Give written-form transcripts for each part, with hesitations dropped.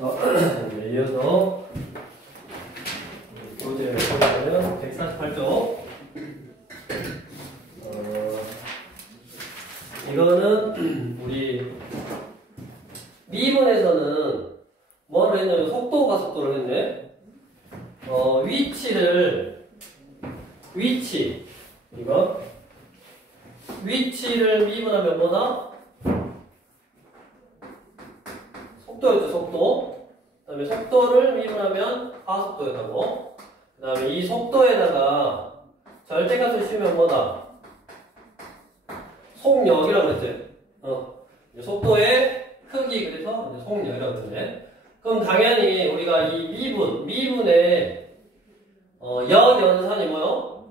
이어서 교재를 보면 148쪽. 이거는 우리 미분에서는 뭐를 했냐면 속도가 속도를 했네. 위치를 미분하면 뭐다? 속도였죠, 속도. 그 다음에 속도를 미분하면 가속도였다고. 그 다음에 이 속도에다가 절대값을 씌우면 뭐다? 속력이라고 그랬지. 속도의 크기, 그래서 속력이라고 그랬네. 그럼 당연히 우리가 이 미분의 역연산이 뭐요?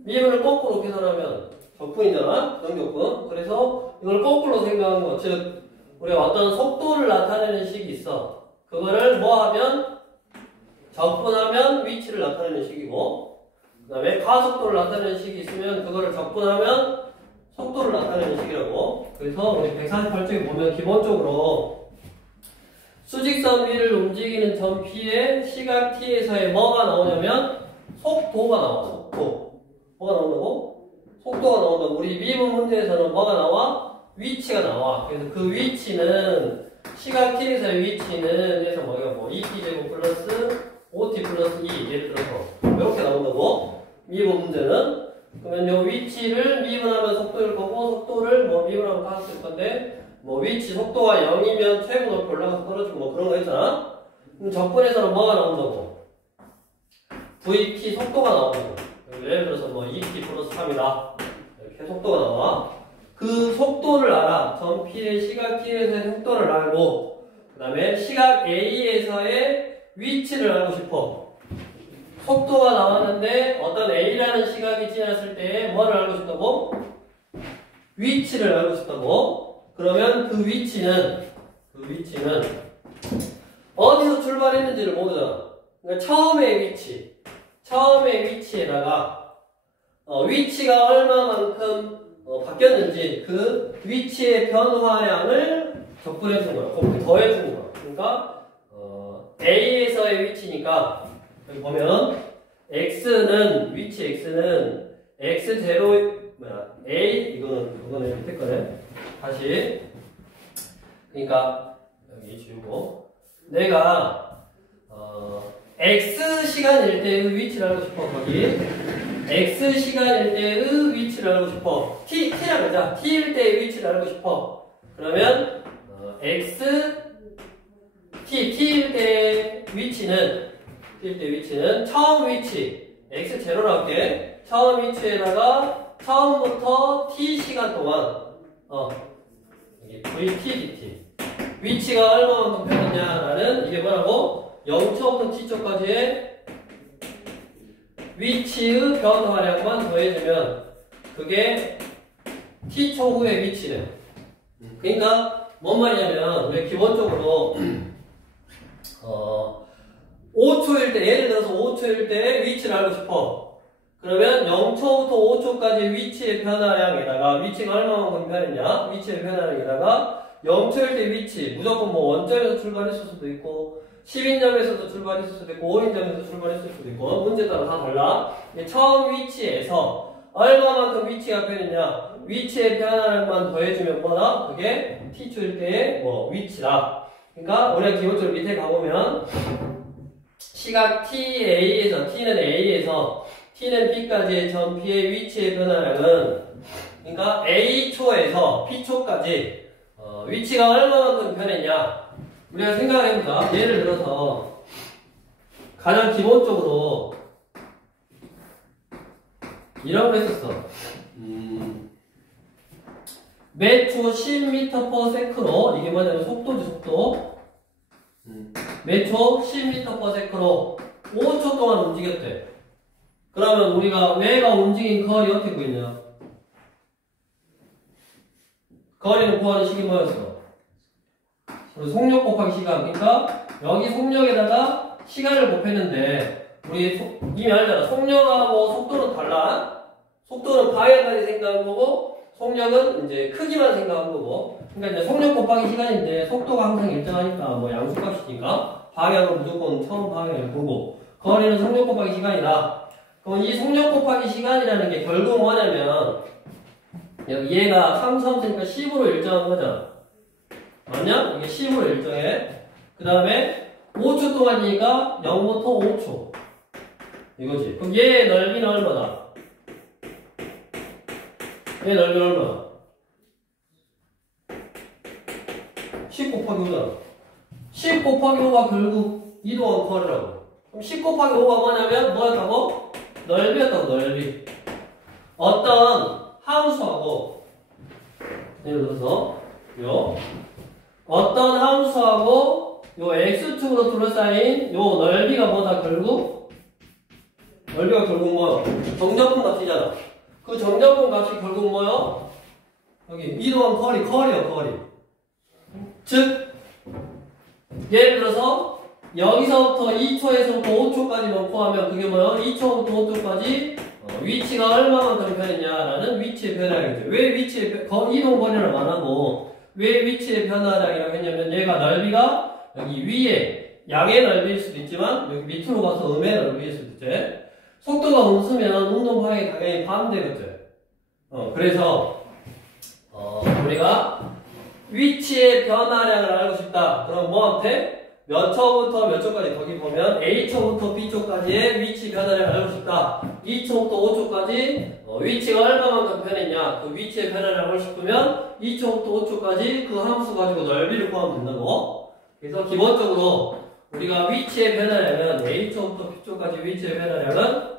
미분을 거꾸로 계산하면 적분이잖아, 정적분. 그래서 이걸 거꾸로 생각하는 거, 즉 우리가 어떤 속도를 나타내는 식이 있어. 그거를 뭐 하면? 적분하면 위치를 나타내는 식이고, 그 다음에 가속도를 나타내는 식이 있으면 그거를 적분하면 속도를 나타내는 식이라고. 그래서 우리 148쪽에 보면 기본적으로 수직선 위를 움직이는 점 P의 시각 T에서의 뭐가 나오냐면 속도가 나와. 속도. 뭐가 나온다고? 속도가 나온다고. 우리 미분 문제에서는 뭐가 나와? 위치가 나와. 그래서 그 위치는 시각 T에서의 위치는 그래서 뭐 2T제곱 플러스 5T 플러스 2 예를 들어서 이렇게 나온다고. 미분 문제는. 그러면 요 위치를 미분하면 속도일 거고, 속도를 뭐 미분하면 가속도일 건데, 뭐 위치 속도가 0이면 최고 높이 올라가서 떨어지고 뭐 그런 거 있잖아. 그럼 적분에서는 뭐가 나온다고? VT 속도가 나온다고. 예를 들어서 뭐 2T 플러스 3이다. 이렇게 속도가 나와. 그 속도를 알아. 점 P의 시각 T에서의 속도를 알고, 그 다음에 시각 A에서의 위치를 알고 싶어. 속도가 나왔는데 어떤 A라는 시각이 지났을 때 뭐를 알고 싶다고? 위치를 알고 싶다고. 그러면 그 위치는 어디서 출발했는지를 모르잖아. 그러니까 처음의 위치에다가 위치가 얼마만큼 바뀌었는지 그 위치의 변화량을 적분해 준 거야. 거기 더해 준 거야. 그러니까 A에서의 위치니까 여기 보면 위치 x는 x0 a 이거는 밑에 거네. 다시 그러니까 여기 지우고 내가 x 시간일 때의 위치를 알고 싶어. 거기 x 시간일 때의 위치를 알고 싶어. t라고 하자. t일 때의 위치를 알고 싶어. 그러면 t일 때의 위치는 처음 위치 x0로 할게. 처음 위치에다가 처음부터 t 시간 동안 여기 vt 위치가 얼마만큼 변했냐라는 이게 뭐라고? 0초부터 t초까지의 위치의 변화량만 더해주면 그게 t초 후의 위치래. 그러니까 뭔 말이냐면 우리 기본적으로 5초일 때, 예를 들어서 5초일 때 위치를 알고 싶어. 그러면 0초부터 5초까지 위치의 변화량에다가 위치가 얼마만큼 변했냐? 위치의 변화량에다가 0초일 때 위치, 무조건 뭐 원점에서 출발했을 수도 있고 10인점에서도 출발했을 수도 있고 5인점에서 출발했을 수도 있고 문제에 따라 다 달라. 처음 위치에서 얼마만큼 위치가 변했냐? 위치의 변화량만 더해주면 뭐다? 그게 t초일 때의 뭐 위치다. 그러니까 우리가 기본적으로 밑에 가보면 시각 t는 A에서 t는 B까지의 점 P의 위치의 변화량은 그러니까 A초에서 P초까지 위치가 얼마만큼 변했냐 우리가 생각해보자. 예를 들어서 가장 기본적으로 이런 거 했었어. 매초 10m/s로 이게 뭐냐면 속도지 속도. 매초 10m/s로 5초 동안 움직였대. 그러면 우리가 왜가 움직인 거리 어떻게 구했냐? 거리를 구하는 식이 뭐였어? 속력 곱하기 시간. 그러니까 여기 속력에다가 시간을 곱했는데 우리 이미 알잖아. 속력하고 속도는 달라. 속도는 방향까지 생각하는 거고 속력은 이제 크기만 생각한 거고. 그러니까 이제 속력 곱하기 시간인데 속도가 항상 일정하니까 뭐 양수값이니까 방향은 무조건 처음 방향을 보고 거리는 속력 곱하기 시간이다. 그럼 이 속력 곱하기 시간이라는 게 결국 뭐냐면 여기 얘가 3, 3쓰니까 10으로 일정한 거잖아. 맞냐? 이게 10으로 일정해. 그 다음에 5초 동안이니까 0부터 5초. 이거지. 그럼 얘의 넓이는 얼마나? 얘 넓이는 얼마나? 10 곱하기 5잖아. 10 곱하기 5가 결국 이동한 거리라고. 그럼 10 곱하기 5가 뭐냐면 뭐였다고? 넓이였다고, 넓이. 어떤 함수하고 예를 들어서 어떤 함수하고 요 x축으로 둘러싸인 요 넓이가 뭐다 결국? 넓이가 결국 뭐야? 정적분 값이잖아. 그 정적분 값이 결국 뭐야? 여기 이동한 거리야, 거리. 즉 예를 들어서 여기서부터 2초에서부터 5초까지만 포함하면 그게 뭐야? 2초부터 5초까지 위치가 얼마만큼 변했냐라는 위치의 변화량이죠. 왜 위치의 이동 거리를 안 하고 왜 위치의 변화량이라고 했냐면 얘가 넓이가 여기 위에 양의 넓이일 수도 있지만 여기 밑으로 가서 음의 넓이일 수도 있지. 속도가 없으면 운동 방향이 당연히 반대겠죠. 그래서 우리가 위치의 변화량을 알고 싶다. 그럼 뭐한테? 몇 초부터 몇 초까지 거기 보면 A초부터 B초까지의 위치 변화량을 알고 싶다. 2초부터 5초까지 위치가 얼마만큼 변했냐. 그 위치의 변화량을 알고 싶으면 2초부터 5초까지 그 함수 가지고 넓이를 구하면 된다고. 그래서 기본적으로 우리가 위치의 변화량은 A초부터 B초까지 위치의 변화량은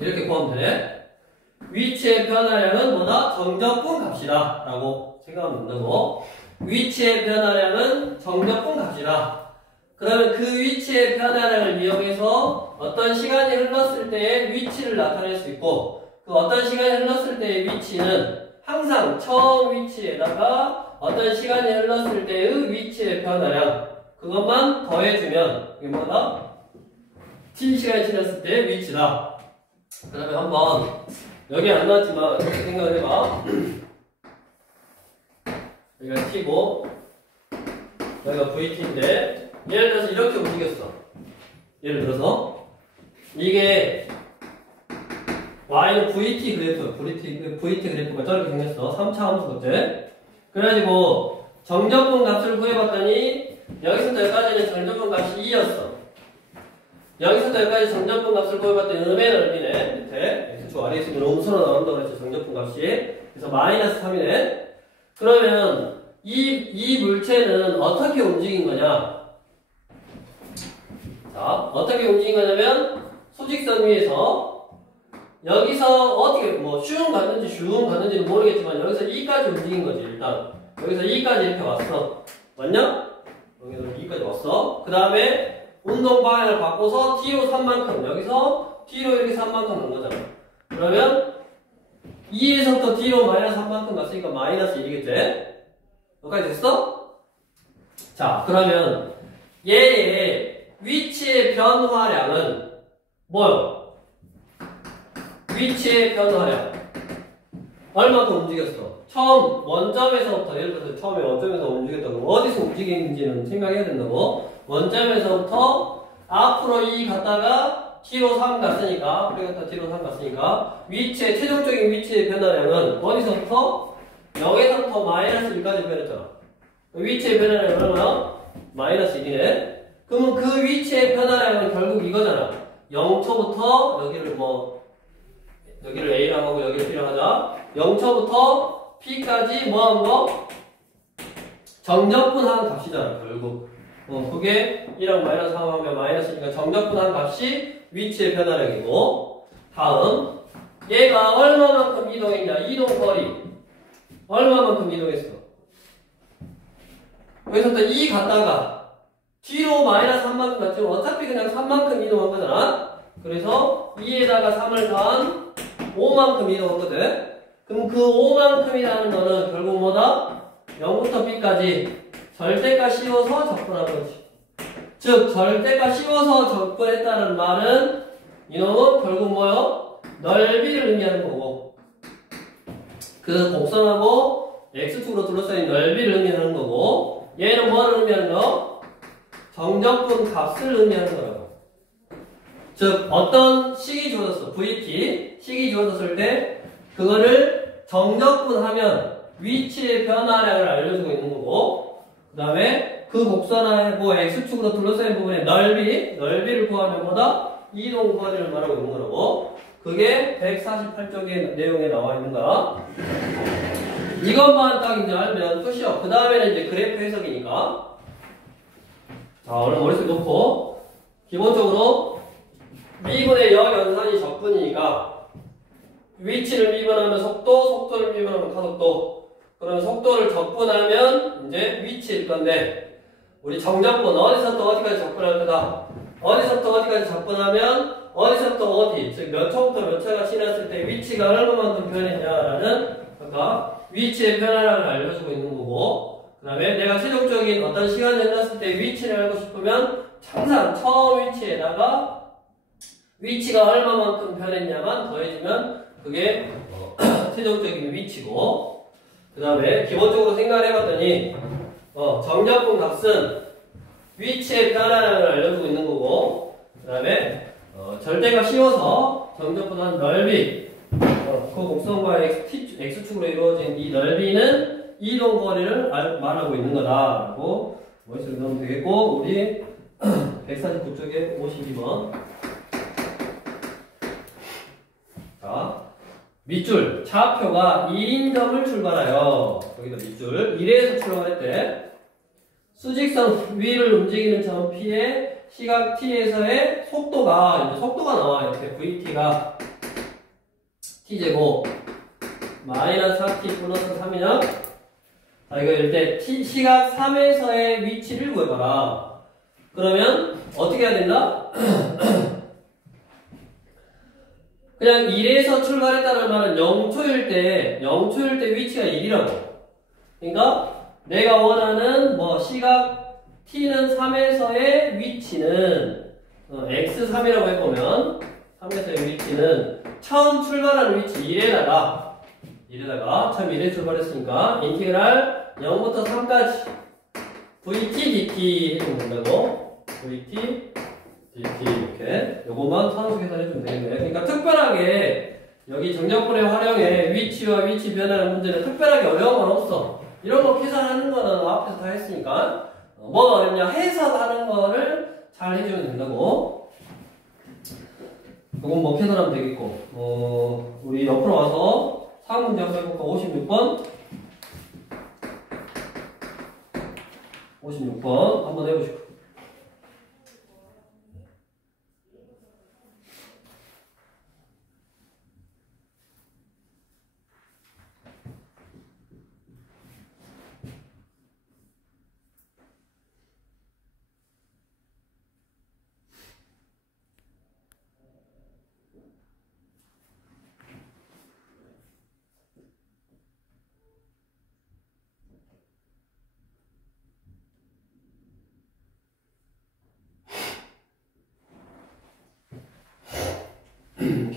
이렇게 구하면 되네. 위치의 변화량은 뭐다? 정적분 값이다 라고 생각하면 된다고. 위치의 변화량은 정적분 값이다. 그러면 그 위치의 변화량을 이용해서 어떤 시간이 흘렀을 때의 위치를 나타낼 수 있고 그 어떤 시간이 흘렀을 때의 위치는 항상 처음 위치에다가 어떤 시간이 흘렀을 때의 위치의 변화량 그것만 더해주면 이게 뭐다? t 시간이 지났을 때의 위치다. 그 다음에 한번 여기 안 나왔지만 이렇게 생각을 해봐. 여기가 t고 여기가 vt인데 예를 들어서 이렇게 움직였어. 예를 들어서 이게 y는 vt 그래프 vt 그래프가 저렇게 생겼어. 3차 함수거든. 그래가지고 정적분 값을 구해봤더니 여기서부터 여기까지는 정적분 값이 2였어. 여기서부터 여기까지 정적분 값을 구해봤더니 음의 넓이네. 밑에 x축 아래에 있으면 음수로 나온다고 그랬죠. 정적분 값이. 그래서 마이너스 3이네. 그러면 이 물체는 어떻게 움직인 거냐? 자, 어떻게 움직인 거냐면 수직선 위에서 여기서 어떻게 슝 갔는지는 모르겠지만 여기서 2까지 움직인 거지. 일단 여기서 2까지 이렇게 왔어. 맞냐? 여기서 2까지 왔어. 그 다음에 운동 방향을 바꿔서 T로 3만큼 여기서 T로 이렇게 3만큼 간 거잖아. 그러면 2에서부터 T로 마이너스 3만큼 갔으니까 마이너스 1이겠지? 여기까지 됐어? 자, 그러면 얘의 위치의 변화량은 뭐요? 위치의 변화량 얼마큼 움직였어? 처음 원점에서부터 예를 들어서 처음에 원점에서 움직였다고 어디서 움직이는지는 생각해야 된다고. 원점에서부터 앞으로 2 갔다가 T로 3 갔으니까 앞으로 갔다 T로 3 갔으니까 위치의 최종적인 위치의 변화량은 어디서부터? 0에서부터 마이너스 1까지 변했잖아. 위치의 변화량은 얼마나? 마이너스 1이네. 그러면 그 위치의 변화량은 결국 이거잖아. 0초부터 여기를 A라고 하고 여기를 B라고 하자. 0초부터 P까지 뭐한 거? 정적분한 값이잖아. 결국 그게 1하고 마이너스 3하면 마이너스니까 정적분한 값이 위치의 변화량이고. 다음 얘가 얼마만큼 이동했냐? 이동거리 얼마만큼 이동했어? 여기서부터 2 갔다가 뒤로 마이너스 3만큼 갔지만 어차피 그냥 3만큼 이동한 거잖아. 그래서 2에다가 3을 더한 5만큼 이동했거든. 그럼 그 5만큼이라는 거는 결국 뭐다? 0부터 B까지 절대값 씌워서 접근한 거지. 즉 절대값 씌워서 접근했다는 말은 이놈은 결국 뭐요? 넓이를 의미하는 거고. 그 곡선하고 x축으로 둘러싸인 넓이를 의미하는 거고 얘는 뭐를 의미하는 거? 정적분 값을 의미하는 거라고. 즉 어떤 식이 주어졌어. vt 식이 주어졌을 때 그거를 정적분하면 위치의 변화량을 알려주고 있는 거고 그 다음에 그 곡선하고 x축으로 둘러싸인 부분의 넓이를 구하면 뭐다? 이동 거리를 말하고 있는 거라고. 그게 148쪽의 내용에 나와 있는 거야. 이것만 딱 이제 알면 끝이야. 그 다음에는 이제 그래프 해석이니까. 자, 오늘 머릿속에 놓고 기본적으로 미분의 여연산이 적분이니까 위치를 미분하면 속도를 미분하면 가속도. 그러면 속도를 적분하면 이제 위치일 건데 우리 정적분 어디서부터 어디까지 적분할 거다. 어디서부터 어디까지 적분하면 어디서부터 어디, 즉 몇 초부터 몇 초가 지났을 때 위치가 얼마만큼 변했냐라는 아까 위치의 변화량을 알려주고 있는 거고 그 다음에 내가 최종적인 어떤 시간이 지났을 때 위치를 알고 싶으면 항상 처음 위치에다가 위치가 얼마만큼 변했냐만 더해주면 그게 최종적인 위치고 그 다음에 기본적으로 생각을 해봤더니 정적분 값은 위치의 변화량을 알려주고 있는 거고 그 다음에 절대가 씌워서 정적분한 넓이 그 곡선과 x축으로 이루어진 이 넓이는 이동거리를 말하고 있는 거다라고 머릿속에 넣으면 되겠고 우리 149쪽에 52번 자 밑줄 차표가 1인점을 출발하여 여기다 밑줄 1에서 출발했대. 수직선 위를 움직이는 점 P의 시각 T에서의 속도가 나와. 이렇게 VT가 T제곱 마이너스 4T 플러스 3이냐? 자, 이거 이럴 때 시각 3에서의 위치를 구해봐라. 그러면 어떻게 해야 된다? 그냥 1에서 출발했다는 말은 0초일 때 위치가 1이라고. 그러니까 내가 원하는 시각 t는 3에서의 위치는 x3이라고 해보면 3에서의 위치는 처음 출발하는 위치 1에다가 처음 1에 출발했으니까 인티그랄 0부터 3까지 vt dt 해주면 된다고. vt dt 이렇게 요것만 산수 계산해주면 되겠네. 그러니까 특별하게 여기 정적분의 활용에 위치와 위치 변화하는 문제는 특별하게 어려운 건 없어. 이런 거 계산하는 거는 앞에서 다 했으니까 뭐가 어렵냐? 해석하는 거를 잘 해주면 된다고. 이건 계산하면 되겠고 우리 옆으로 와서 4문제 한번 해볼까? 56번 한번 해보시고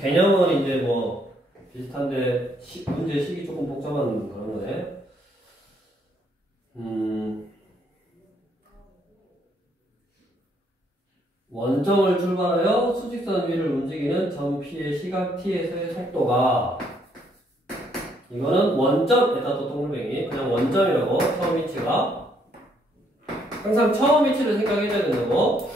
개념은 이제 비슷한데 문제 식이 조금 복잡한 그런 거네. 원점을 출발하여 수직선 위를 움직이는 점 P의 시각 T에서의 속도가 이거는 원점에다 또 동글뱅이 그냥 원점이라고 처음 위치가 항상 처음 위치를 생각해줘야 된다고.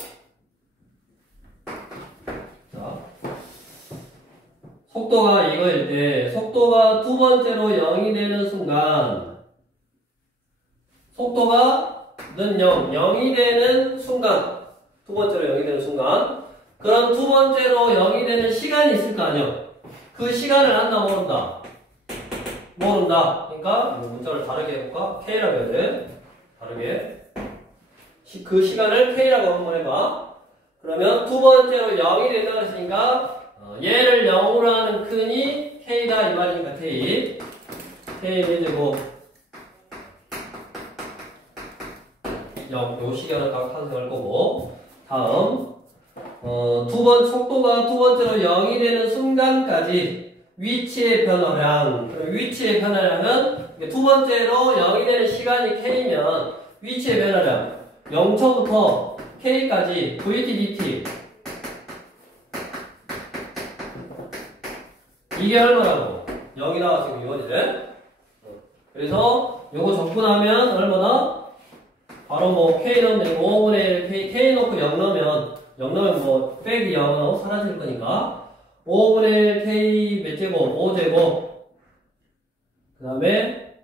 속도가 이거일 때 속도가 두 번째로 0이 되는 순간 속도가는 0이 되는 순간 두 번째로 0이 되는 순간 그럼 두 번째로 0이 되는 시간이 있을 거 아니야. 그 시간을 안다 모른다. 그러니까 문자를 다르게 해볼까? K라고 해야 돼. 다르게 그 시간을 K라고 한번 해봐. 그러면 두 번째로 0이 된다고 했으니까 얘를 0으로 하는 끈이 K다 이 말이니까 K 1제곱 0 요 시간을 딱 탄생할 거고 속도가 두 번째로 0이 되는 순간까지 위치의 변화량. 그럼 위치의 변화량은 두 번째로 0이 되는 시간이 K면 위치의 변화량 0초부터 K까지 VT, DT 이게 얼마라고? 0이라 지금 이거지. 그래서 요거 적분하면 얼마나? 바로 뭐 K 넣으면 되고 5분의 1 K 넣고 0 넣으면 뭐 빼기 0은 사라질 거니까 5분의 1 K 몇 제곱? 5제곱. 그 다음에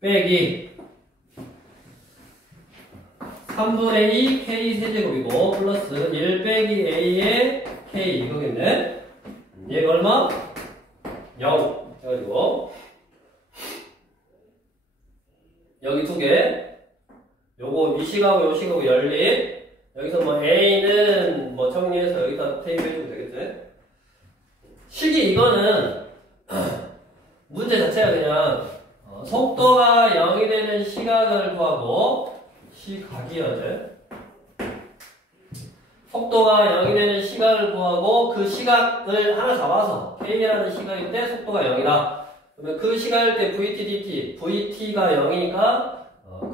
빼기 3분의 2 K 세제곱이고 플러스 1 빼기 A의 K 이거겠네. 얘가 얼마? 0 해가지고 여기 두 개 요거 이 식하고 요 식하고 연립 여기서 뭐 A는 뭐 정리해서 여기다 대입해주면 되겠지. 식이 이거는 문제 자체가 그냥 속도가 0이 되는 시각을 구하고 시각이어지 속도가 0이 되는 시각을 구하고 그 시각을 하나 잡아서 K라는 시각일 때 속도가 0이다. 그러면 그 시각일 때 VT, DT, VT가 0이니까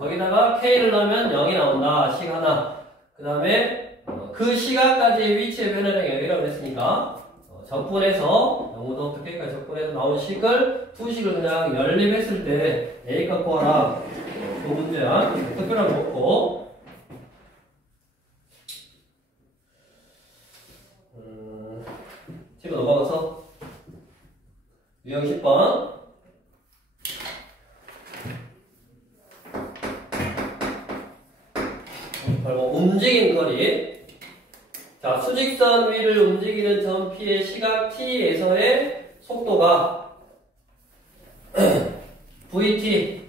거기다가 K를 넣으면 0이 나온다. 식 하나. 그 다음에 그 시각까지의 위치의 변화량이 0이라고 그랬으니까 적분해서 0부터 K까지 적분해서 나온 식을 두 식을 그냥 연립했을 때 A 값 구하라. 그 문제야. 특별한 거 없고 뒤로 넘어가서 유형 10번 바로 움직인 거리. 자, 수직선 위를 움직이는 점 P의 시각 T에서의 속도가 VT는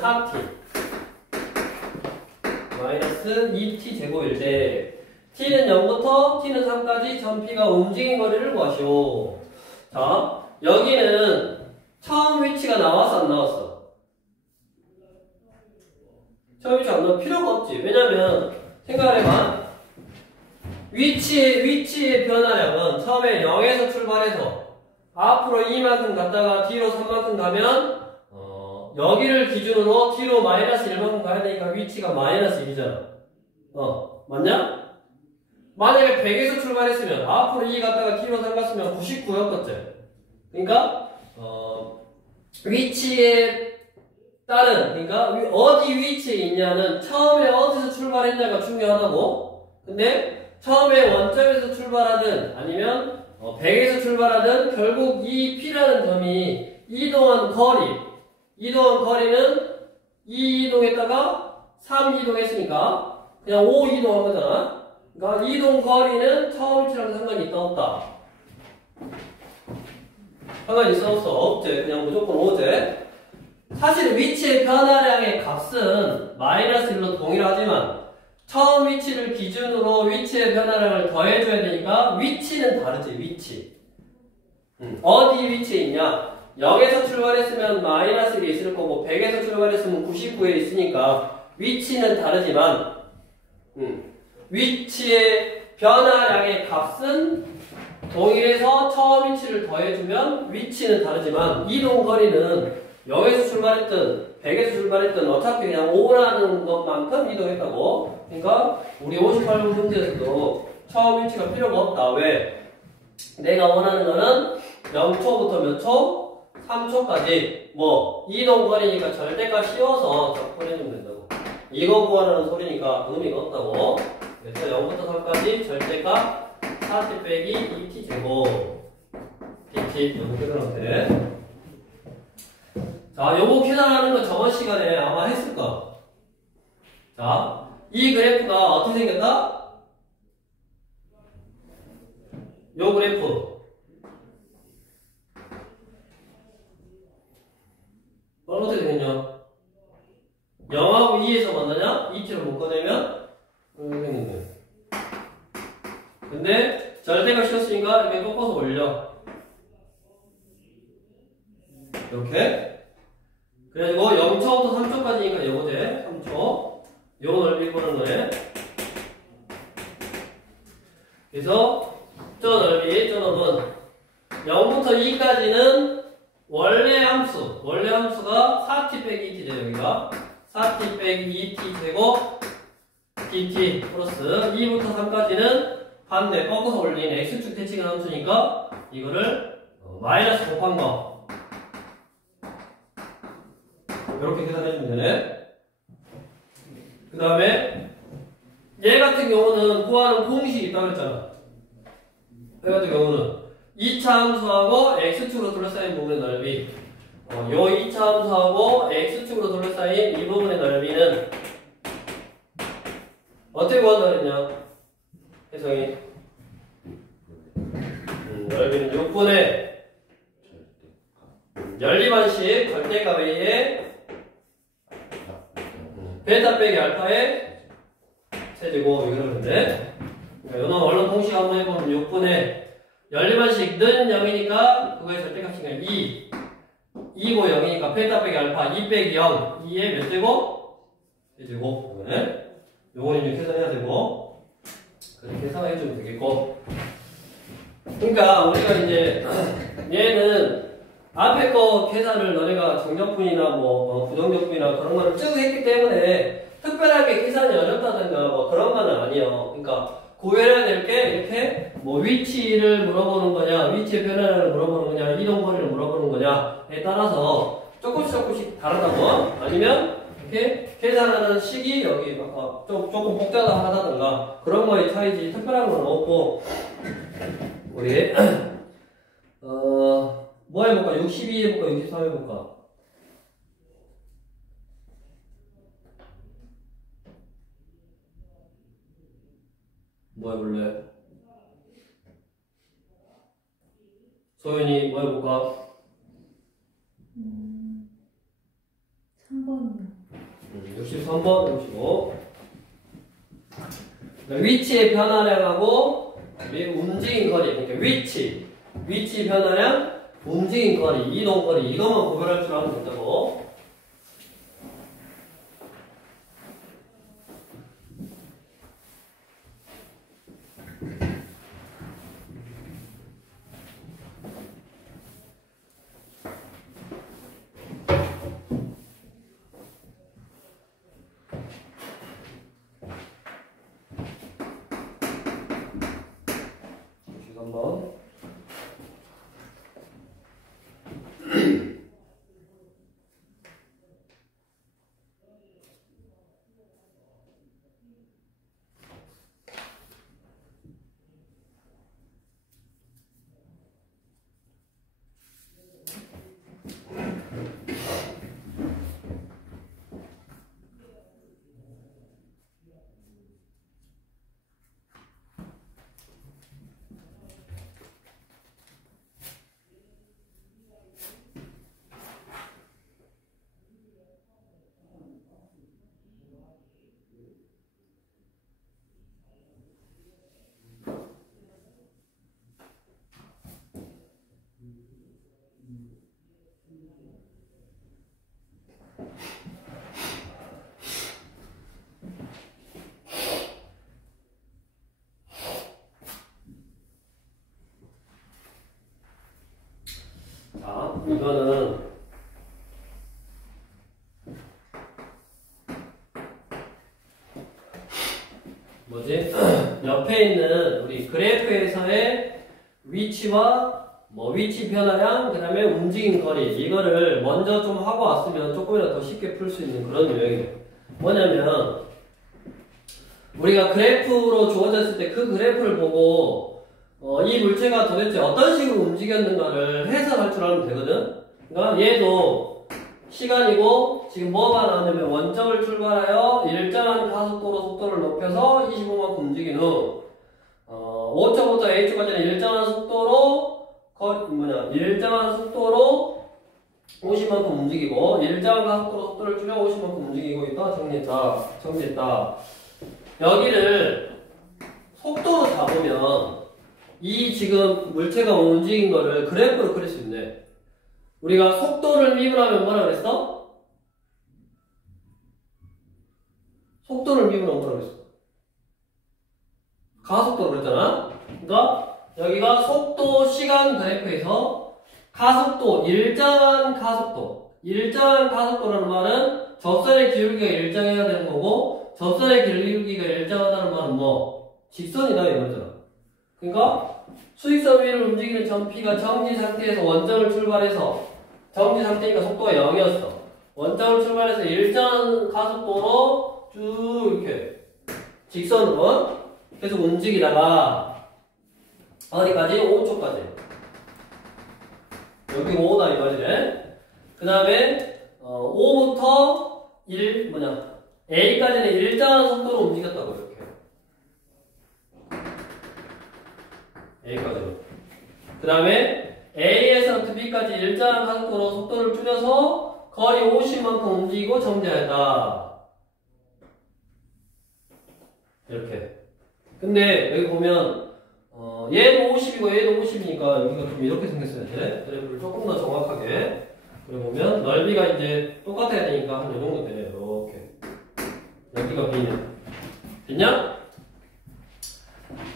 4T 마이너스 2T 제곱일 때 T는 0부터 T는 3까지 점 P가 움직인 거리를 구하시오. 자, 여기는 처음 위치가 나왔어 안 나왔어? 처음 위치 안 나올 필요가 없지. 왜냐면 생각해봐. 위치의 변화량은 처음에 0에서 출발해서 앞으로 2만큼 갔다가 뒤로 3만큼 가면 여기를 기준으로 뒤로 마이너스 1만큼 가야 되니까 위치가 마이너스 1이잖아. 맞냐? 만약에 100에서 출발했으면 앞으로 2 갔다가 뒤로 3 갔으면 99였겠지. 그러니까 위치에 따른 그러니까 어디 위치에 있냐는 처음에 어디서 출발했냐가 중요하다고. 근데 처음에 원점에서 출발하든 아니면 100에서 출발하든 결국 이 P라는 점이 이동한 거리는 2 이동했다가 3 이동했으니까 그냥 5 이동한 거잖아. 그러니까 이동 거리는 처음 위치랑 상관이 있다 없다? 상관이 있어 없어? 없지. 그냥 무조건 5지. 사실 위치의 변화량의 값은 마이너스 1로 동일하지만 처음 위치를 기준으로 위치의 변화량을 더해줘야 되니까 위치는 다르지. 위치. 어디 위치에 있냐? 0에서 출발했으면 마이너스 1이 있을 거고 100에서 출발했으면 99에 있으니까 위치는 다르지만 위치의 변화량의 값은 동일해서 처음 위치를 더해주면 위치는 다르지만 이동 거리는 0에서 출발했든 100에서 출발했든 어차피 그냥 오라는 것만큼 이동했다고. 그러니까 우리 58번 문제에서도 처음 위치가 필요가 없다. 왜? 내가 원하는 거는 0초부터 몇 초? 3초까지 뭐 이동 거리니까 절대값 씌워서 적분해주면 된다고. 이거 구하라는 소리니까 의미가 없다고. 그래서 0부터 3까지 절대값 4t 빼기 2t 제곱 dt 요거 계산하면 돼. 자, 요거 계산하는 거 저번 시간에 아마 했을 거. 자, 이 그래프가 어떻게 생겼다? 요 그래프 어떻게 되겠냐? 0하고 2에서 만나냐? 2t를 묶어내면 생긴대. 근데 절대값 씌웠으니까 이렇게 꺾어서 올려. 이렇게. 그래가지고 0초부터 3초까지니까 요거제 3초. 요 넓이 보는 거네. 그래서 저 넓이, 저 넓은 0부터 2까지는 원래 함수가 4t 빼기 2t죠. 여기가 4t 빼기 2t 제곱 dt 플러스 2부터 3까지는 반대 꺾어서 올린 x축 대칭한 함수니까 이거를 마이너스 곱한 거 이렇게 계산해주면 되네. 그 다음에 얘 같은 경우는 구하는 공식이 있다고 했잖아. 얘 같은 경우는 2차 함수하고 x축으로 둘러싸인 부분의 넓이 요 2차 함수하고 x축으로 둘러싸인 이 부분의 넓이는 어떻게 구한다 그랬냐? 혜성이 넓이는 6분의 연립한식 절대값 A의 베타 빼기 알파의 세제곱 이러면 돼. 요놈 얼른 공식 한번 해보면 6분의 연립한식는 0이니까 그거의 절대값이 그냥 2고 0이니까 베타 빼기 알파 2 빼기 0 2의 몇 제곱? 세제곱 이거네. 요거는 이제 계산해야 되고 그렇게 계산해주면 되겠고. 그러니까 우리가 이제 얘는 앞에 거 계산을 너네가 정적분이나 뭐 부정적분이나 그런 거를 쭉 했기 때문에 특별하게 계산이 어렵다든가 뭐 그런 거는 아니에요. 그러니까 구별해야 될 게 이렇게 뭐 위치를 물어보는 거냐, 위치의 변화를 물어보는 거냐, 이동거리를 물어보는 거냐에 따라서 조금씩 다르다고. 아니면 이렇게 계산하는 식이 여기 조금 복잡하다든가 그런 거의 차이지 특별한 건 없고. 우리 뭐 해볼까? 62 해볼까? 63 해볼까? 뭐 해볼래? 소연이 뭐 해볼까? 3번이요. 63번 해보시고 위치의 변화량하고 움직인 거리, 그러니까 위치 변화량, 움직인 거리, 이동 거리 이것만 구별할 줄 알면 된다고. 한번 이거는 뭐지? 옆에 있는 우리 그래프에서의 위치와 뭐 위치 변화량, 그 다음에 움직임 거리 이거를 먼저 좀 하고 왔으면 조금이라도 더 쉽게 풀 수 있는 그런 유형이에요. 뭐냐면 우리가 그래프로 주어졌을 때 그 그래프를 보고 이 물체가 도대체 어떤 식으로 움직였는가를 해석할 줄 알면 되거든. 그러니까 얘도 시간이고 지금 뭐가 나왔냐면 원점을 출발하여 일정한 가속도로 속도를 높여서 25만큼 움직인 후 5초부터 H까지는 일정한 속도로 일정한 속도로 50만큼 움직이고 일정한 가속도로 속도를 줄여 50만큼 움직이고 있다. 정리했다. 여기를 속도로 잡으면 이 지금 물체가 움직인 거를 그래프로 그릴 수 있네. 우리가 속도를 미분하면 뭐라 그랬어? 속도를 미분하면 뭐라 그랬어? 가속도로 그랬잖아? 그러니까 여기가 속도 시간 그래프에서 가속도, 일정한 가속도. 일정한 가속도라는 말은 접선의 기울기가 일정해야 되는 거고, 접선의 기울기가 일정하다는 말은 뭐? 직선이다, 이거잖아. 그러니까 수직선 위를 움직이는 점P가 정지 상태에서 원점을 출발해서, 정지 상태니까 속도가 0이었어. 원점을 출발해서 일정한 가속도로 쭉 이렇게 직선으로 계속 움직이다가 어디까지? 오른쪽까지. 여기 5다 이거지. 그 다음에 5부터 A까지는 일정한 속도로 움직였다고 이렇게. A까지는. 그 다음에 A에서부터 B까지 일정한 가속도로 속도를 줄여서 거리 50만큼 움직이고 정지하였다. 이렇게. 근데 여기 보면 얘도 50이고 얘도 50이니까 여기가 좀 이렇게 생겼어야 돼. 그래프를 조금 더 정확하게. 그래 보면 넓이가 이제 똑같아야 되니까 한 이 정도 돼. 이렇게. 여기가 B는. 됐냐?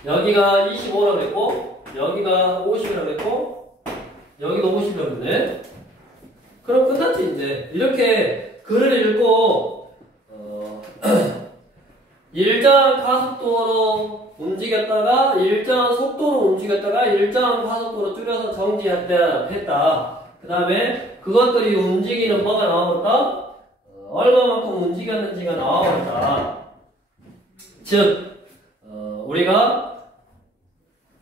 여기가 25라고 그랬고, 여기가 50이라고 그랬고, 여기도 50이라고 그랬네. 그럼 끝났지, 이제. 이렇게 글을 읽고, 일정한 가속도로 움직였다가, 일정한 속도로 움직였다가, 일정한 가속도로 줄여서 정지했다. 그 다음에 그것들이 움직이는 뭐가 나와버렸다? 얼마만큼 움직였는지가 나와버렸다. 즉, 우리가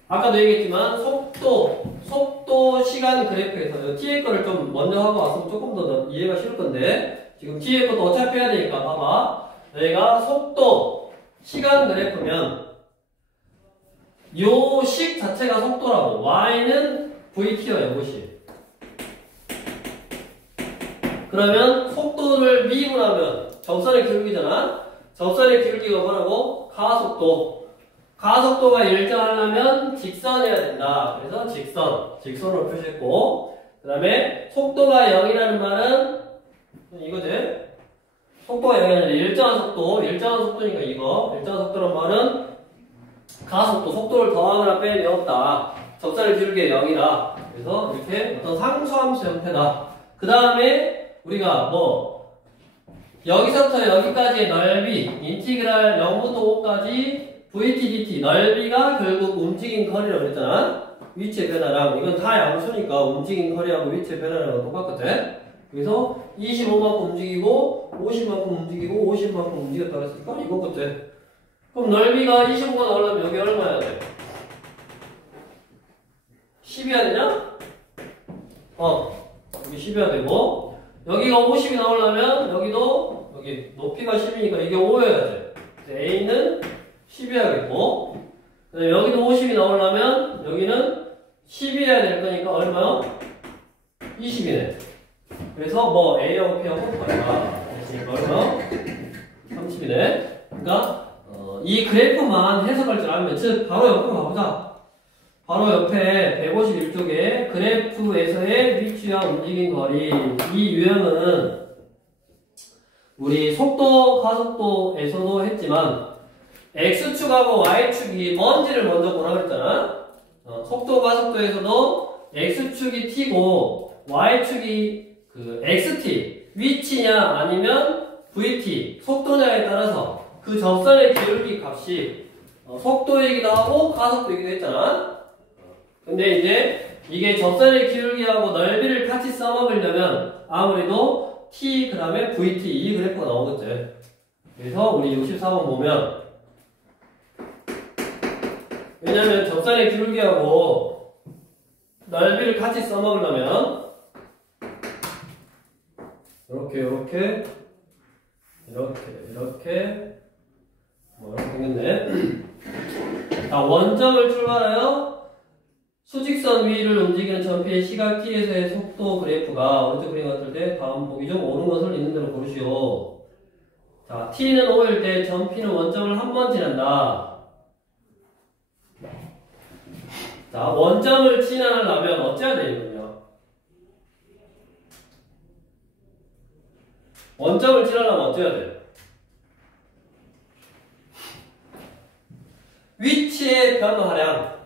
아까도 얘기했지만 속도 시간 그래프에서 뒤에 거를 좀 먼저 하고 왔으면 조금 더 이해가 쉬울 건데 지금 뒤에 것도 어차피 해야 되니까 봐봐. 여기가 속도 시간 그래프면 요 식 자체가 속도라고 y는 vt예요. 이것이. 그러면 속도를 미분하면 접선의 기울기잖아. 접선의 기울기가 뭐라고? 가속도. 가속도가 일정하려면 직선해야 된다. 그래서 직선으로 표시했고, 그 다음에 속도가 0이라는 말은 이거지. 속도가 0이 아니라 일정한 속도니까 이거. 일정한 속도란 말은 가속도, 속도를 더하거나 빼면 없다. 접선의 기울기가 0이다. 그래서 이렇게 어떤 상수함수 형태다. 그 다음에 우리가 뭐 여기서부터 여기까지의 넓이, 인티그랄 0부터 5까지 VT, DT, 넓이가 결국 움직인 거리라고 그랬잖아. 위치의 변화랑 이건 다 양수니까 움직인 거리하고 위치의 변화랑 똑같거든. 그래서 25만큼 움직이고 50만큼 움직이고 50만큼 움직였다고 했으니까 이거 같아. 그럼 넓이가 25가 나오려면 여기 얼마야 돼? 10이야 되냐? 여기 10이야 되고 여기가 50이 나오려면 여기도 여기 높이가 10이니까 이게 5여야 돼. A는 10이어야겠고 여기도 50이 나오려면 여기는 10이어야 될 거니까 얼마요? 20이네. 그래서 뭐 A하고 P하고 얼마? 얼마? 30이네. 그러니까 이 그래프만 해석할 줄 알면 즉 바로 옆으로 가보자. 바로 옆에 151쪽에 그래프에서의 위치와 움직인 거리 이 유형은 우리 속도, 가속도에서도 했지만 X축하고 Y축이 뭔지를 먼저 보라 그랬잖아. 속도, 가속도에서도 X축이 T고 Y축이 그 XT 위치냐 아니면 VT 속도냐에 따라서 그 접선의 기울기 값이 속도이기도 하고 가속도이기도 했잖아. 근데 이제 이게 접선의 기울기하고 넓이를 같이 써먹으려면 아무래도 T 그 다음에 VT 이 그래프가 나오겠지. 그래서 우리 64번 보면 왜냐면 접선의 기울기하고 넓이를 같이 써먹으려면 이렇게 뭐 이렇게 생겼네. 자, 원점을 출발하여 수직선 위를 움직이는 점피의 시각 t에서의 속도 그래프가 오른쪽 그림 같을 때 다음 보기 중 옳은 것을 있는 대로 고르시오. 자, t는 5일 때 점피는 원점을 한 번 지난다. 자, 원점을 지나려면 어째야 되거든요. 원점을 지나려면 어째야 돼? 위치의 변화량.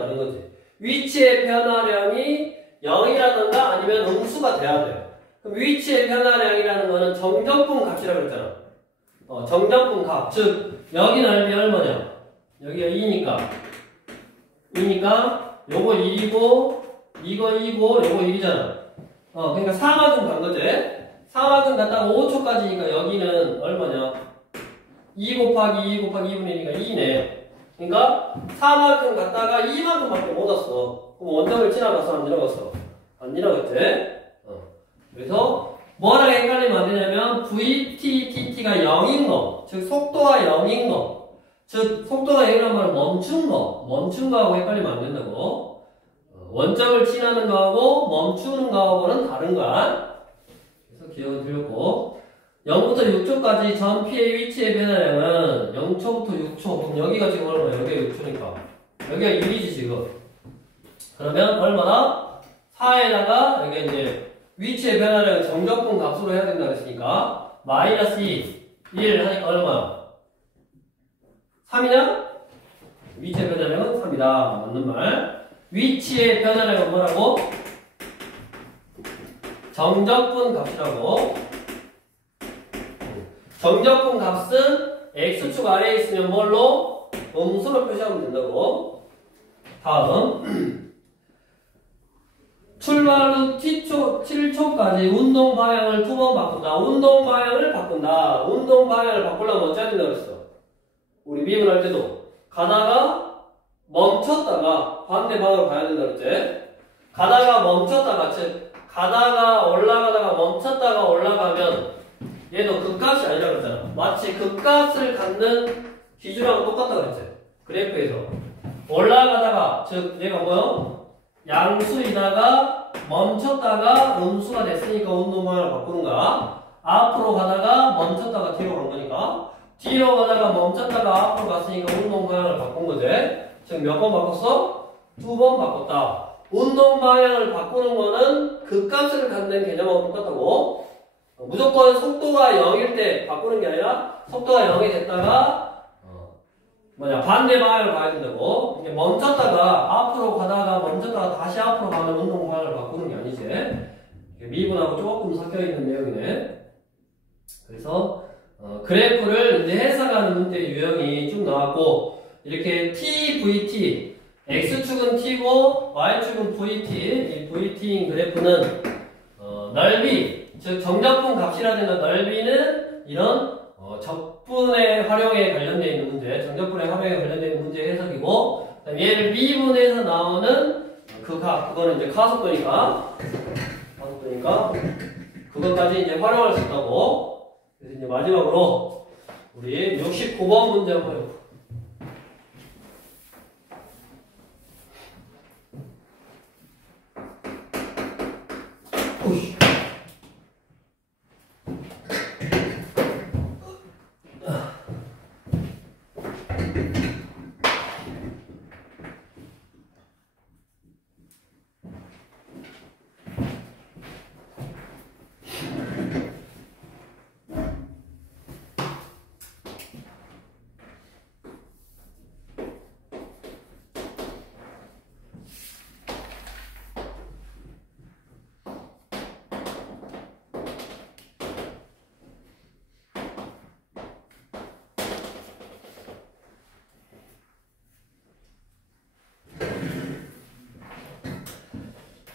다른 거지. 위치의 변화량이 0이라든가 아니면 음수가 돼야 돼. 그럼 위치의 변화량이라는 거는 정적분 값이라고 그랬잖아. 정적분 값. 즉, 여기 넓이 얼마냐? 여기가 2니까 요거 1이고, 이거 2고, 요거 1이잖아. 그러니까 4만큼 간 거지? 4만큼 갔다가 5초까지니까 여기는 얼마냐? 2 곱하기 2 곱하기 2분의 1이니까 2네. 그러니까 4만큼 갔다가 2만큼밖에 못 왔어. 그럼 원점을 지나갔어? 안 지나갔어? 안 지나갔지? 그래서 뭐랑 헷갈리면 안 되냐면 VTT가 0인 거, 즉 속도가 0인 거, 즉 속도가 0이란 말은 멈춘 거하고 헷갈리면 안 된다고. 원점을 지나는 거하고 멈추는 거하고는 다른 거야. 그래서 기억을 드렸고 0부터 6초까지 전 피의 위치의 변화량은 0초부터 6초. 그럼 여기가 지금 얼마야? 여기가 6초니까 여기가 1이지 지금. 그러면 얼마나? 4에다가 여기 이제 위치의 변화량을 정적분 값으로 해야 된다고 했으니까 마이너스 2, 1 하니까 얼마? 3이냐? 위치의 변화량은 3이다. 맞는 말. 위치의 변화량은 뭐라고? 정적분 값이라고. 정적분 값은 x축 아래에 있으면 뭘로? 음수로 표시하면 된다고. 다음 출발 후 T초, 7초까지 운동 방향을 2번 바꾼다. 운동 방향을 바꾼다. 운동 방향을 바꾸려면 어찌해야 된다고 했어? 우리 미분할 때도 가다가 멈췄다가 반대 방향으로 가야 된다고 했지? 가다가 멈췄다가, 즉 가다가 올라가다가 멈췄다가 올라가면 얘도 극값이 아니라고 했잖아. 마치 극값을 갖는 기준하고 똑같다고 했지? 그래프에서 올라가다가, 즉 얘가 뭐요? 양수이다가 멈췄다가 음수가 됐으니까 운동 방향을 바꾸는가? 앞으로 가다가 멈췄다가 뒤로 간 거니까 뒤로 가다가 멈췄다가 앞으로 갔으니까 운동 방향을 바꾼 거지. 즉 몇 번 바꿨어? 2번 바꿨다. 운동 방향을 바꾸는 거는 극값을 갖는 개념하고 똑같다고. 무조건 속도가 0일 때 바꾸는 게 아니라 속도가 0이 됐다가 반대 방향을 가야 된다고. 이게 멈췄다가 앞으로 가다가 멈췄다가 다시 앞으로 가는 운동 방향을 바꾸는 게 아니지. 미분하고 조금 섞여 있는 내용이네. 그래서 그래프를 이제 해석하는 문제 유형이 쭉 나왔고, 이렇게 T, VT, X축은 T고 Y축은 VT. 이 VT인 그래프는 넓이, 즉 정적분 값이라든가 넓이는 이런 적분의 활용에 관련되어 있는 문제, 정적분의 활용에 관련되어 있는 문제 해석이고, 얘를 미분해서 나오는 그 값, 그거는 이제 가속도니까 그것까지 이제 활용할 수 있다고. 그래서 이제 마지막으로 우리 69번 문제 한번 해볼게요.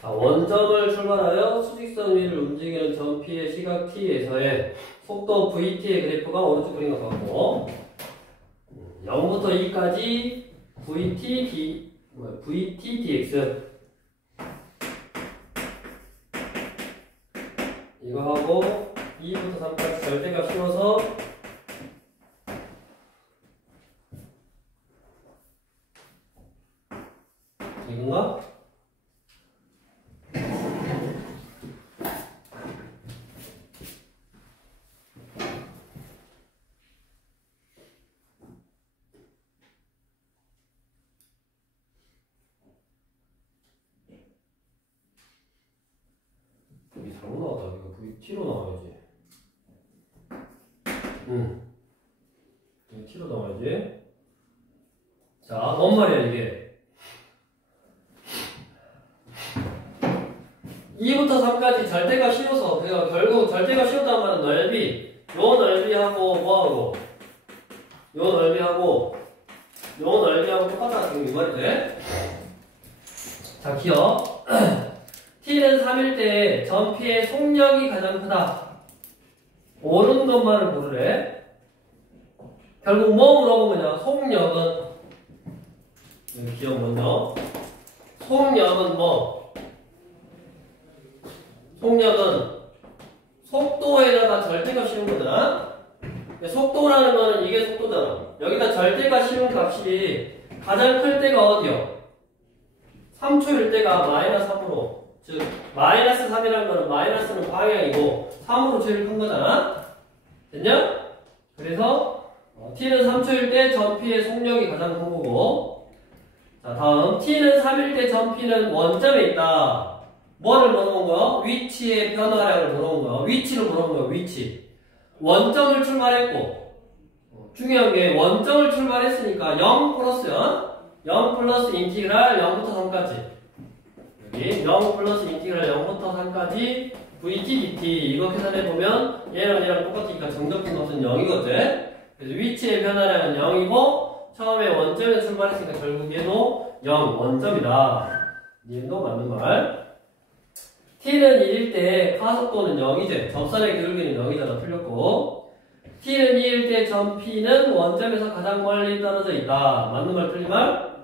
원점을 출발하여 수직선 위를 움직이는 전 P의 시각 T에서의 속도 VT의 그래프가 오른쪽 그린 것 같고, 0부터 2까지 VT dx 이거 하고 2부터 3까지 절대값 씌워서 이건가? 이게 잘못 나왔다. 이거 VT로 나와야지. 이거 T로 나와야지. 자, 뭔 말이야 이게? 2부터 3까지 절대가 씌워서 그러니까 결국 절대가 씌웠다는 말은 넓이 요 넓이하고 뭐하고 요 넓이하고 요 넓이하고 똑같다 지금 이 말이 돼. 자 기억 t는 3일 때 전피의 속력이 가장 크다. 오른 것만을 고르래. 결국 뭐 물어보면 속력은 기억 먼저 속력은 뭐 속력은 속도에다가 절대가 씌운 거잖아. 속도라는 거는 이게 속도잖아. 여기다 절대가 씌운 값이 가장 클 때가 어디요? 3초일 때가 마이너스 3으로 즉 마이너스 3이라는 거는 마이너스는 방향이고 3으로 제일 큰 거잖아. 됐냐? 그래서 t는 3초일 때 전피의 속력이 가장 큰 거고. 자 다음 t는 3일 때 전피는 원점에 있다. 뭐를 물어본 거야? 위치의 변화량을 물어본 거야. 위치를 물어본 거야. 위치. 원점을 출발했고 중요한 게 원점을 출발했으니까 0 플러스 0 플러스 인티그랄 0부터 3까지 여기 0 플러스 인티그랄 0부터 3까지 vt dt 이거 계산해보면 얘랑 얘랑 똑같으니까 정적분 값은 0이거든. 그래서 위치의 변화량은 0이고 처음에 원점에 출발했으니까 결국 얘도 0 원점이다. 님도 맞는 말. t는 1일 때 가속도는 0이지. 접선의 기울기는 0이잖아. 틀렸고. t는 2일 때 전피는 원점에서 가장 멀리 떨어져 있다. 맞는 말 틀린 말?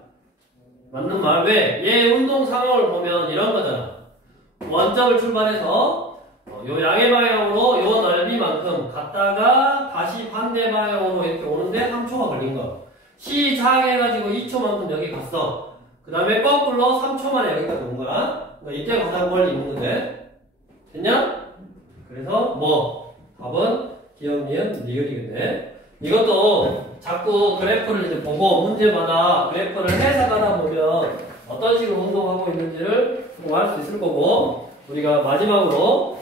맞는 말. 왜? 얘 운동 상황을 보면 이런 거잖아. 원점을 출발해서 요 양의 방향으로 요 넓이만큼 갔다가 다시 반대 방향으로 이렇게 오는데 3초가 걸린 거. 시작해가지고 2초만큼 여기 갔어. 그 다음에 거꾸로 3초 만에 여기까지 온 거야. 그러니까 이때가 가장 멀리 있는 건데. 됐냐? 그래서 뭐 답은 기억, 니은, 니을이겠네. 이것도 자꾸 그래프를 이제 보고 문제마다 그래프를 해석하다 보면 어떤 식으로 운동하고 있는지를 알 수 있을 거고. 우리가 마지막으로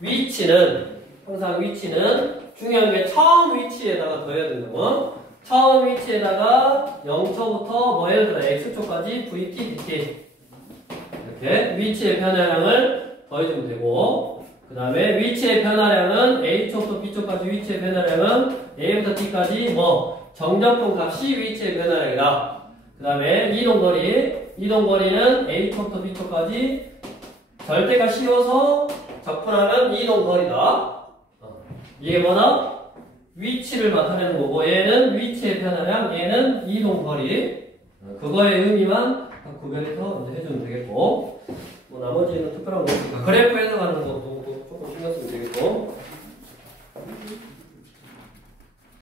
위치는 항상 위치는 중요한 게 처음 위치에다가 더해야 된다고. 처음 위치에다가 0초부터 뭐 예를 들어 x초까지 vt dt 이렇게 위치의 변화량을 더해주면 되고 그 다음에 위치의 변화량은 a초부터 b초까지 위치의 변화량은 a부터 t까지 뭐 정적분 값이 위치의 변화량이다. 그 다음에 이동거리는 a초부터 b초까지 절대가 씌워서 적분하면 이동거리다. 이게 뭐다? 위치를 나타내는 거고 얘는 위치의 변화량, 얘는 이동거리. 그거의 의미만 구별해서 이제 해주면 되겠고 뭐 나머지는 특별한 거 없으니까 그래프에서